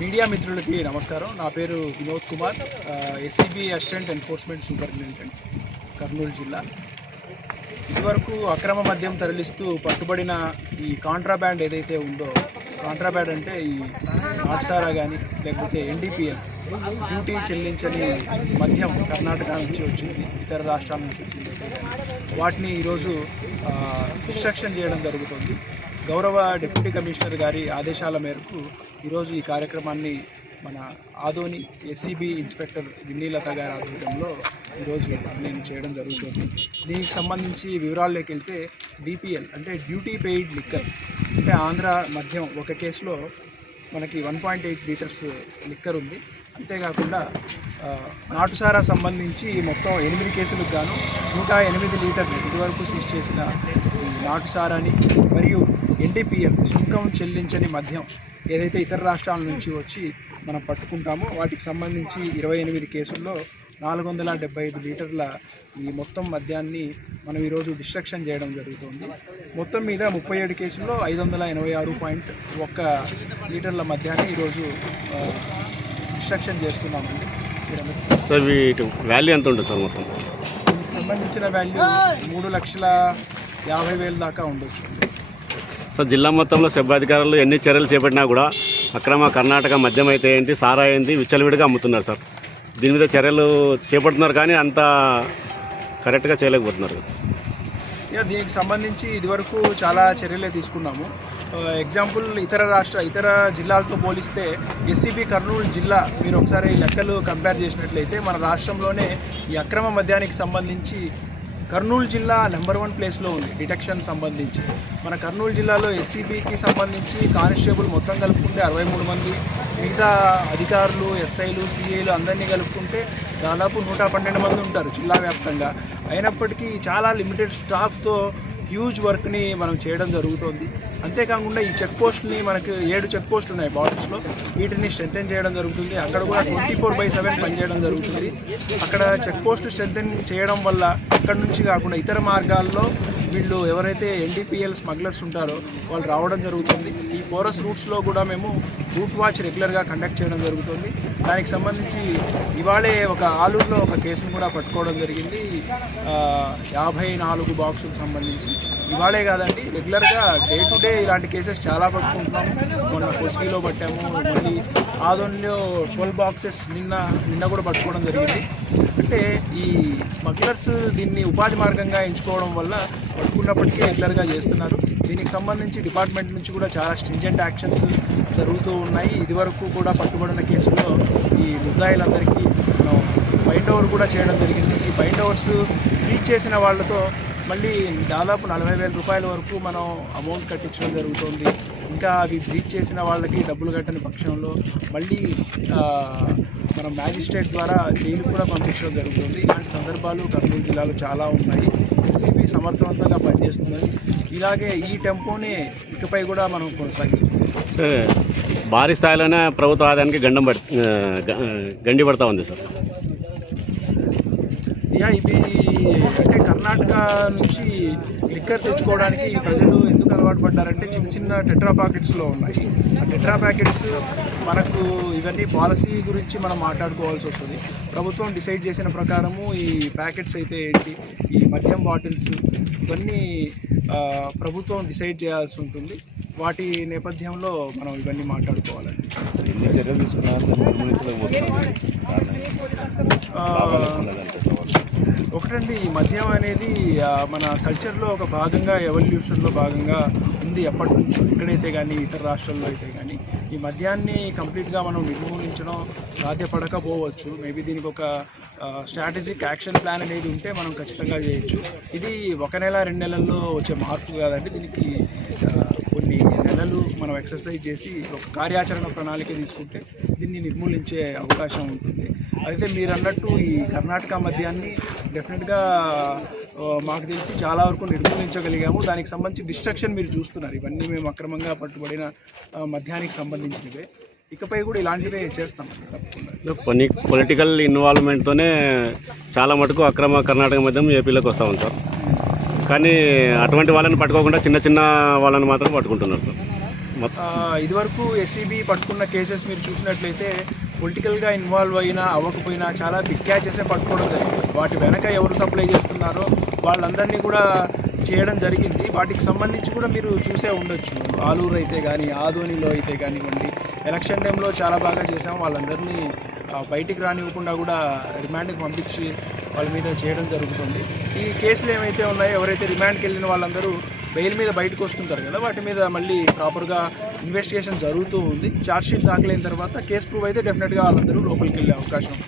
Media మిత్రులకి నమస్కారం. నా పేరు Vinod Kumar, SCB assistant enforcement superintendent, Kurnool జిల్లా. ఇదివరకు అక్రమ మద్యం తరలిస్తూ పట్టుబడిన ఈ కాంట్రాబ్యాండ్ ఏదైతే ఉందో, కాంట్రాబ్యాండ్ అంటే ఈ నాటుసారా కానీ లేకపోతే ఎన్డీపీఎల్ డ్యూటీ చెల్లించని మద్యం కర్ణాటక నుంచి వచ్చింది, ఇతర రాష్ట్రాల నుంచి వచ్చింది, వాటిని ఈరోజు డిస్ట్రక్షన్ చేయడం జరుగుతుంది. గౌరవ డిప్యూటీ కమిషనర్ గారి ఆదేశాల మేరకు ఈరోజు ఈ కార్యక్రమాన్ని మన ఆదోని ఎస్సీబీ ఇన్స్పెక్టర్ విన్నీలత గారి ఆధ్వర్యంలో ఈరోజు నేను చేయడం జరుగుతుంది. దీనికి సంబంధించి వివరాల్లోకి వెళ్తే, డిపిఎల్ అంటే డ్యూటీ పెయిడ్ లిక్కర్ అంటే ఆంధ్ర మద్యం ఒక కేసులో మనకి 1.8 లీటర్స్ లిక్కర్ ఉంది. అంతేకాకుండా నాటుసారా సంబంధించి మొత్తం 8 కేసులకు గాను 108 లీటర్లు ఇదివరకు సీజ్ చేసిన నాటుసారాని మరియు ఎన్డీపీఎల్ సుంకం చెల్లించని మద్యం ఏదైతే ఇతర రాష్ట్రాల నుంచి వచ్చి మనం పట్టుకుంటామో వాటికి సంబంధించి 28 కేసుల్లో 475 లీటర్ల ఈ మొత్తం మద్యాన్ని మనం ఈరోజు డిస్ట్రక్షన్ చేయడం జరుగుతుంది. మొత్తం మీద 37 కేసుల్లో 586.1 లీటర్ల మద్యాన్ని ఈరోజు డిస్ట్రక్షన్ చేస్తున్నామండి. సార్ వీటి వాల్యూ ఎంత ఉంటుంది సార్? మొత్తం దీనికి సంబంధించిన వాల్యూ 3,50,000 దాకా ఉండొచ్చు. సార్ జిల్లా మొత్తంలో సెబ్ అధికారులు ఎన్ని చర్యలు చేపట్టినా కూడా అక్రమ కర్ణాటక మద్యం అయితే ఏంటి, సారా ఏంటి విచ్చలవిడిగా అమ్ముతున్నారు సార్. దీని మీద చర్యలు చేపడుతున్నారు కానీ అంత కరెక్ట్గా చేయలేకపోతున్నారు కదా సార్. దీనికి సంబంధించి ఇదివరకు చాలా చర్యలే తీసుకున్నాము. ఎగ్జాంపుల్ ఇతర జిల్లాలతో పోలిస్తే ఎస్సీబీ కర్నూలు జిల్లా మీరు ఒకసారి లెక్కలు కంపేర్ చేసినట్లయితే మన రాష్ట్రంలోనే ఈ అక్రమ మద్యానికి సంబంధించి కర్నూలు జిల్లా నెంబర్ 1 ప్లేస్లో ఉంది డిటెక్షన్ సంబంధించి. మన కర్నూలు జిల్లాలో ఎస్సీబీకి సంబంధించి కానిస్టేబుల్ మొత్తం కలుపుకుంటే 63 మంది, మిగతా అధికారులు ఎస్ఐలు సిఐలు అందరినీ కలుపుకుంటే దాదాపు 112 మంది ఉంటారు జిల్లా వ్యాప్తంగా. అయినప్పటికీ చాలా లిమిటెడ్ స్టాఫ్తో హ్యూజ్ వర్క్ని మనం చేయడం జరుగుతుంది. అంతేకాకుండా ఈ చెక్ పోస్ట్ని మనకు 7 చెక్ పోస్టులు ఉన్నాయి బార్డర్స్లో, వీటిని స్ట్రెంథెన్ చేయడం జరుగుతుంది. అక్కడ కూడా 24/7 పనిచేయడం జరుగుతుంది. అక్కడ చెక్ పోస్ట్ స్ట్రెంథెన్ చేయడం వల్ల అక్కడి నుంచి కాకుండా ఇతర మార్గాల్లో వీళ్ళు ఎవరైతే ఎన్డీపీఎల్ స్మగ్లర్స్ ఉంటారో వాళ్ళు రావడం జరుగుతుంది. ఈ పోరస్ రూట్స్లో కూడా మేము రూట్ వాచ్ రెగ్యులర్గా కండక్ట్ చేయడం జరుగుతుంది. దానికి సంబంధించి ఇవాళే ఒక ఆలూరులో ఒక కేసును కూడా పట్టుకోవడం జరిగింది. 54 బాక్సులకు సంబంధించి. ఇవాళే కాదండి, రెగ్యులర్గా డే టు డే ఇలాంటి కేసెస్ చాలా పట్టుకుంటున్నాము. మొన్న కొసిగిలో పట్టాము, మళ్ళీ ఆదోన్లో 12 బాక్సెస్ నిన్న కూడా పట్టుకోవడం జరిగింది. అంటే ఈ స్మగ్లర్స్ దీన్ని ఉపాధి మార్గంగా ఎంచుకోవడం వల్ల పట్టుకున్నప్పటికీ రెగ్యులర్గా చేస్తున్నారు. దీనికి సంబంధించి డిపార్ట్మెంట్ నుంచి కూడా చాలా స్ట్రింజెంట్ యాక్షన్స్ జరుగుతూ ఉన్నాయి. ఇదివరకు కూడా పట్టుబడిన కేసుల్లో ఈ ముద్దాయిలందరికీ మనం బైండ్ ఓవర్ కూడా చేయడం జరిగింది. ఈ బైండ్ ఓవర్స్ రీచ్ చేసిన వాళ్ళతో మళ్ళీ దాదాపు 40,000 రూపాయల వరకు మనం అమౌంట్ కట్టించడం జరుగుతుంది. ఇంకా అవి బ్రీచ్ చేసిన వాళ్ళకి డబ్బులు కట్టని పక్షంలో మళ్ళీ మనం మ్యాజిస్ట్రేట్ ద్వారా జైలు కూడా పంపించడం జరుగుతుంది. ఇలాంటి సందర్భాలు కర్నూలు జిల్లాలో చాలా ఉన్నాయి. ఎస్సీబీ సమర్థవంతంగా పనిచేస్తున్నది. ఇలాగే ఈ టెంపోని ఇకపై కూడా మనం కొనసాగిస్తాం. భారీ స్థాయిలోనే ప్రభుత్వ ఆదాయానికి గండి పడతా ఉంది సార్. ఇవి అంటే కర్ణాటక నుంచి లిక్కర్ తెచ్చుకోవడానికి ప్రజలు ఎందుకు అలవాటు పడ్డారంటే చిన్న టెట్రా ప్యాకెట్స్లో ఉన్నాయి. ఆ టెట్రా ప్యాకెట్స్ మనకు ఇవన్నీ పాలసీ గురించి మనం మాట్లాడుకోవాల్సి వస్తుంది. ప్రభుత్వం డిసైడ్ చేసిన ప్రకారము ఈ ప్యాకెట్స్ అయితే ఏంటి, ఈ మద్యం బాటిల్స్ ఇవన్నీ ప్రభుత్వం డిసైడ్ చేయాల్సి ఉంటుంది. వాటి నేపథ్యంలో మనం ఇవన్నీ మాట్లాడుకోవాలండి. ఒకటండి, ఈ మద్యం అనేది మన కల్చర్లో ఒక భాగంగా, ఎవల్యూషన్లో భాగంగా ఉంది ఎప్పటి నుంచో. ఇక్కడైతే కానీ ఇతర రాష్ట్రాల్లో అయితే కానీ ఈ మద్యాన్ని కంప్లీట్గా మనం నిర్మూలించడం సాధ్యపడకపోవచ్చు. మేబీ దీనికి ఒక స్ట్రాటజిక్ యాక్షన్ ప్లాన్ అనేది ఉంటే మనం ఖచ్చితంగా చేయొచ్చు. ఇది 1 నెల 2 నెలల్లో వచ్చే మార్పు కాదండి. దీనికి కొన్ని నెలలు మనం ఎక్సర్సైజ్ చేసి ఒక కార్యాచరణ ప్రణాళిక తీసుకుంటే దీన్ని నిర్మూలించే అవకాశం ఉంటుంది. అయితే మీరు అన్నట్టు ఈ కర్ణాటక మద్యాన్ని డెఫినెట్గా మాకు తెలిసి చాలా వరకు నిర్మూలించగలిగాము. దానికి సంబంధించి డిస్ట్రక్షన్ మీరు చూస్తున్నారు. ఇవన్నీ మేము అక్రమంగా పట్టుబడిన మద్యానికి సంబంధించినవే. ఇకపై కూడా ఇలాంటివే చేస్తాం తప్పకుండా. కొన్ని పొలిటికల్ ఇన్వాల్వ్మెంట్తోనే చాలా మటుకు అక్రమ కర్ణాటక మద్యం ఏపీలోకి వస్తూ ఉంది సార్. కానీ అటువంటి వాళ్ళని పట్టుకోకుండా చిన్న వాళ్ళని మాత్రం పట్టుకుంటున్నారు సార్. ఇదివరకు ఎస్సీబీ పట్టుకున్న కేసెస్ మీరు చూసినట్లయితే పొలిటికల్గా ఇన్వాల్వ్ అయినా అవ్వకపోయినా చాలా బిగ్ క్యాచెసే పట్టుకోవడం జరిగింది. వాటి వెనక ఎవరు సప్లై చేస్తున్నారో వాళ్ళందరినీ కూడా చేయడం జరిగింది. వాటికి సంబంధించి కూడా మీరు చూసే ఉండొచ్చు. ఆలూరు అయితే కానీ, ఆదోనిలో అయితే కానివ్వండి, ఎలక్షన్ టైంలో చాలా బాగా చేసాం. వాళ్ళందరినీ బయటికి రానివ్వకుండా కూడా రిమాండ్కి పంపించి వాళ్ళ మీద చేయడం జరుగుతుంది. ఈ కేసులు ఏమైతే ఉన్నాయో, ఎవరైతే రిమాండ్కి వెళ్ళిన వాళ్ళందరూ బెయిల్ మీద బయటకు వస్తుంటారు కదా, వాటి మీద మళ్ళీ ప్రాపర్గా ఇన్వెస్టిగేషన్ జరుగుతూ ఉంది. ఛార్జ్షీట్ దాఖలైన తర్వాత కేసు ప్రూవ్ అయితే డెఫినెట్గా వాళ్ళందరూ లోపలికి వెళ్ళే అవకాశం ఉంది.